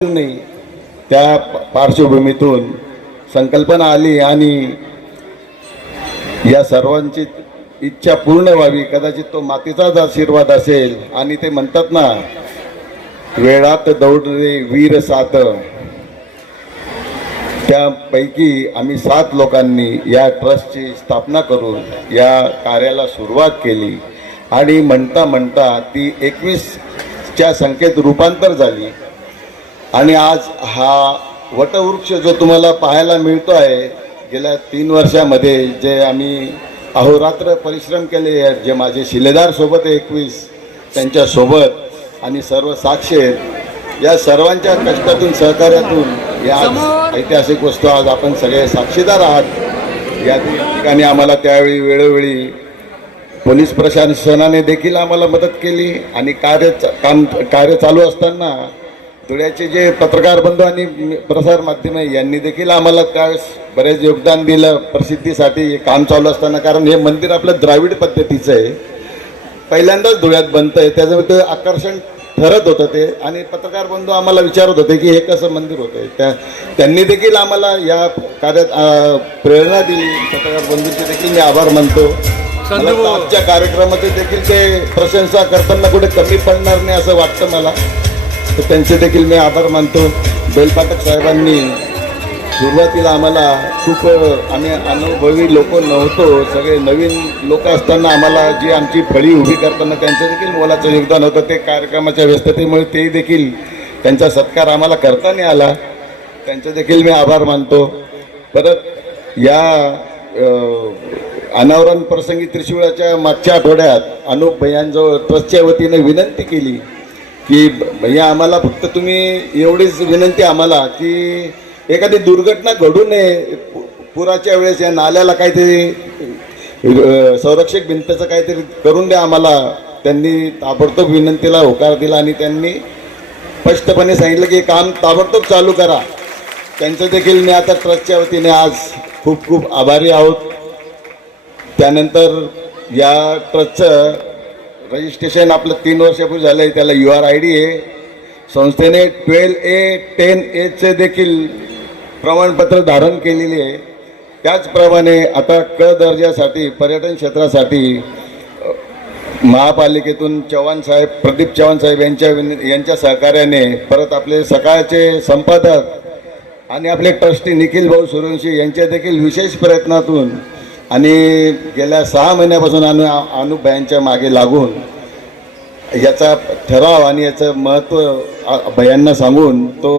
नाही त्या पार्श्वभूमीतून संकल्पना आली आणि या सर्वांची इच्छा पूर्ण व्हावी. कदाचित तो मातीचाच आशीर्वाद असेल. आणि ते म्हणतात ना, वेळात दौडले वीर सात, त्यापैकी आम्ही 7 लोकांनी या ट्रस्टची स्थापना करून या कार्याला सुरुवात केली. आणि म्हणता म्हणता ती 21च्या संख्येत रूपांतर झाली. आणि आज हा वटवृक्ष जो तुम्हाला पाहायला मिळतो आहे, गेल्या 3 वर्षामध्ये जे आम्ही अहोरात्र परिश्रम केले, जे माझे शिलेदार सोबत 21 त्यांच्यासोबत आणि सर्व साक्षी आहेत, या सर्वांच्या कष्टातून सहकार्यातून या ऐतिहासिक वस्तू आज आपण सगळे साक्षीदार आहात. या ठिकाणी आम्हाला त्यावेळी वेळोवेळी पोलीस प्रशासनाने देखील आम्हाला मदत केली. आणि कार्य चालू असताना धुळ्याचे जे पत्रकार बंधू आणि प्रसार माध्यमे यांनी देखील आम्हाला त्यावेळेस बरेच योगदान दिलं प्रसिद्धीसाठी काम चालू असताना. कारण हे मंदिर आपलं द्राविड पद्धतीचं आहे, पहिल्यांदाच धुळ्यात बनतं आहे, त्याच्यामुळे ते आकर्षण ठरत होतं ते. आणि पत्रकार बंधू आम्हाला विचारत होते की हे कसं मंदिर होतं आहे. त्यांनी देखील आम्हाला या कार्यात प्रेरणा दिली. पत्रकार बंधूंचे देखील मी आभार मानतो. आजच्या कार्यक्रमाचे देखील ते प्रशंसा करताना कुठे कमी पडणार नाही असं वाटतं मला, तर त्यांचे देखील मी आभार मानतो. बेलपाटक साहेबांनी सुरुवातीला आम्हाला खूप आम्ही अनुभवी लोक नव्हतो, सगळे नवीन लोक असताना आम्हाला जी आमची फळी उभी करताना त्यांचं देखील मोलाचं योगदान होतं. ते कार्यक्रमाच्या व्यस्ततेमुळे ते देखील त्यांचा सत्कार आम्हाला करता नाही आला, त्यांचे देखील मी आभार मानतो. परत या अनावरण प्रसंगी त्रिशूळाच्या मागच्या आठवड्यात अनुप भैयांजवळ ट्रस्टच्या वतीने विनंती केली की भैया आम्हाला फक्त तुम्ही एवढीच विनंती आम्हाला की एखादी दुर्घटना घडू नये, पुराच्या वेळेस या नाल्याला काहीतरी संरक्षक भिंतीचं काहीतरी करून द्या आम्हाला. त्यांनी ताबडतोब विनंतीला होकार दिला आणि त्यांनी स्पष्टपणे सांगितलं की काम ताबडतोब चालू करा. त्यांचं देखील मी आता ट्रस्टच्या वतीने आज खूप खूप आभारी आहोत. त्यानंतर या ट्रस्टचं रजिस्ट्रेशन आपलं 3 वर्षापूर्वी झालं आहे, त्याला URID आहे. संस्थेने 12A 10A देखील प्रमाणपत्र धारण केलेली आहे. त्याचप्रमाणे आता क दर्जासाठी पर्यटन क्षेत्रासाठी महापालिकेतून प्रदीप चव्हाण साहेब यांच्या सहकार्याने, परत आपले सकाळचे संपादक आणि आपले ट्रस्टी निखिल भाऊ सूर्यवंशी यांच्या देखील विशेष प्रयत्नातून आणि गेल्या 6 महिन्यापासून अनुप भैयांच्या मागे लागून याचा ठराव आणि याचं महत्त्व भैयांना सांगून तो